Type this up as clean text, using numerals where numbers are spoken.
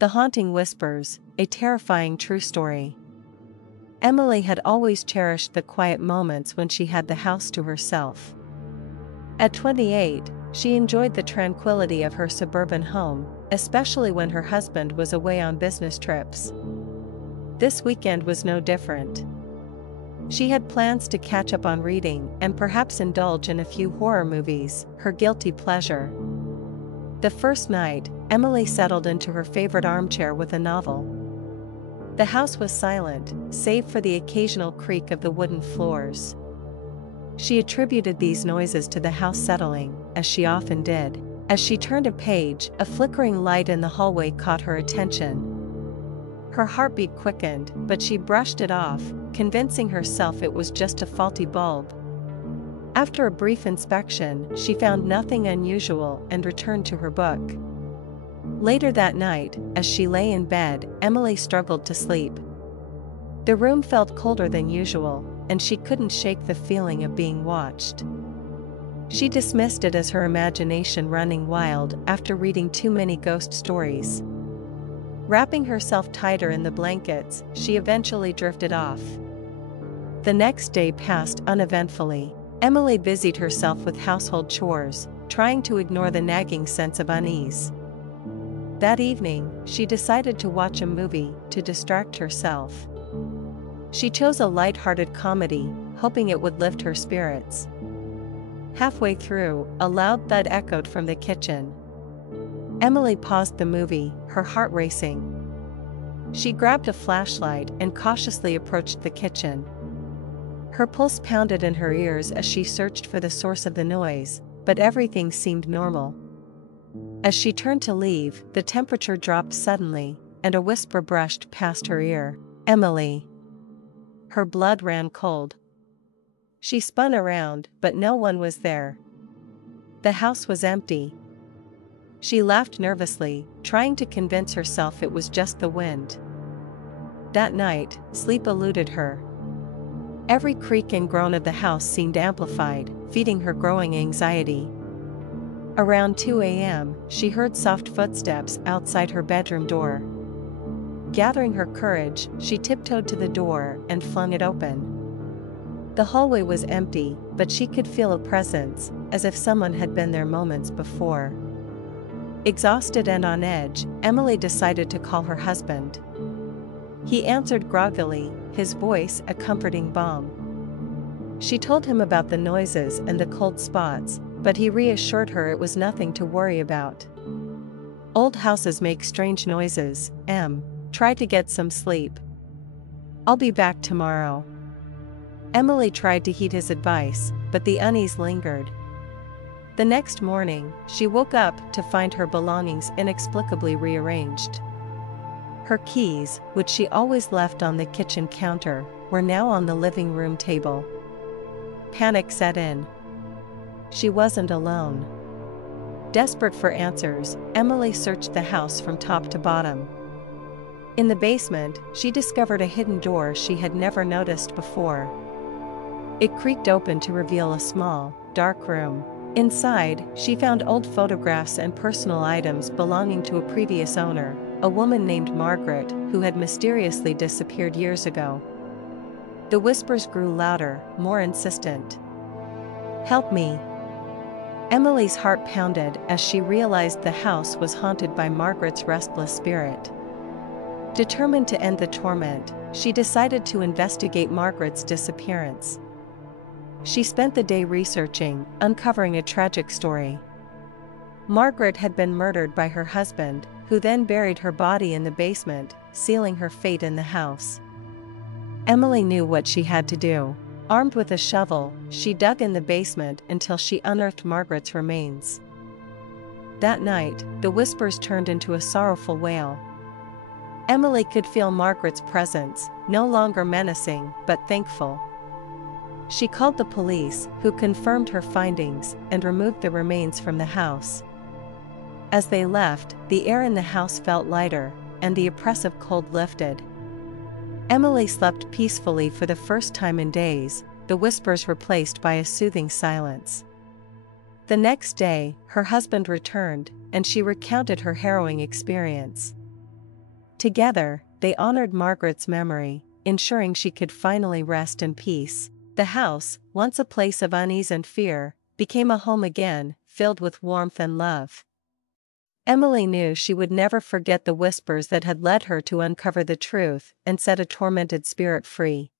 The Haunting Whispers, a terrifying true story. Emily had always cherished the quiet moments when she had the house to herself. At 28, she enjoyed the tranquility of her suburban home, especially when her husband was away on business trips. This weekend was no different. She had plans to catch up on reading and perhaps indulge in a few horror movies, her guilty pleasure. The first night, Emily settled into her favorite armchair with a novel. The house was silent, save for the occasional creak of the wooden floors. She attributed these noises to the house settling, as she often did. As she turned a page, a flickering light in the hallway caught her attention. Her heartbeat quickened, but she brushed it off, convincing herself it was just a faulty bulb. After a brief inspection, she found nothing unusual and returned to her book. Later that night, as she lay in bed, Emily struggled to sleep. The room felt colder than usual, and she couldn't shake the feeling of being watched. She dismissed it as her imagination running wild after reading too many ghost stories. Wrapping herself tighter in the blankets, she eventually drifted off. The next day passed uneventfully. Emily busied herself with household chores, trying to ignore the nagging sense of unease. That evening, she decided to watch a movie to distract herself. She chose a light-hearted comedy, hoping it would lift her spirits. Halfway through, a loud thud echoed from the kitchen. Emily paused the movie, her heart racing. She grabbed a flashlight and cautiously approached the kitchen. Her pulse pounded in her ears as she searched for the source of the noise, but everything seemed normal. As she turned to leave, the temperature dropped suddenly, and a whisper brushed past her ear. "Emily." Her blood ran cold. She spun around, but no one was there. The house was empty. She laughed nervously, trying to convince herself it was just the wind. That night, sleep eluded her. Every creak and groan of the house seemed amplified, feeding her growing anxiety. Around 2 a.m., she heard soft footsteps outside her bedroom door. Gathering her courage, she tiptoed to the door and flung it open. The hallway was empty, but she could feel a presence, as if someone had been there moments before. Exhausted and on edge, Emily decided to call her husband. He answered groggily, his voice a comforting balm. She told him about the noises and the cold spots, but he reassured her it was nothing to worry about. "Old houses make strange noises, Em. Try to get some sleep. I'll be back tomorrow." Emily tried to heed his advice, but the unease lingered. The next morning, she woke up to find her belongings inexplicably rearranged. Her keys, which she always left on the kitchen counter, were now on the living room table. Panic set in. She wasn't alone. Desperate for answers, Emily searched the house from top to bottom. In the basement, she discovered a hidden door she had never noticed before. It creaked open to reveal a small, dark room. Inside, she found old photographs and personal items belonging to a previous owner, a woman named Margaret, who had mysteriously disappeared years ago. The whispers grew louder, more insistent. "Help me." Emily's heart pounded as she realized the house was haunted by Margaret's restless spirit. Determined to end the torment, she decided to investigate Margaret's disappearance. She spent the day researching, uncovering a tragic story. Margaret had been murdered by her husband, who then buried her body in the basement, sealing her fate in the house. Emily knew what she had to do. Armed with a shovel, she dug in the basement until she unearthed Margaret's remains. That night, the whispers turned into a sorrowful wail. Emily could feel Margaret's presence, no longer menacing, but thankful. She called the police, who confirmed her findings and removed the remains from the house. As they left, the air in the house felt lighter, and the oppressive cold lifted. Emily slept peacefully for the first time in days, the whispers replaced by a soothing silence. The next day, her husband returned, and she recounted her harrowing experience. Together, they honored Margaret's memory, ensuring she could finally rest in peace. The house, once a place of unease and fear, became a home again, filled with warmth and love. Emily knew she would never forget the whispers that had led her to uncover the truth and set a tormented spirit free.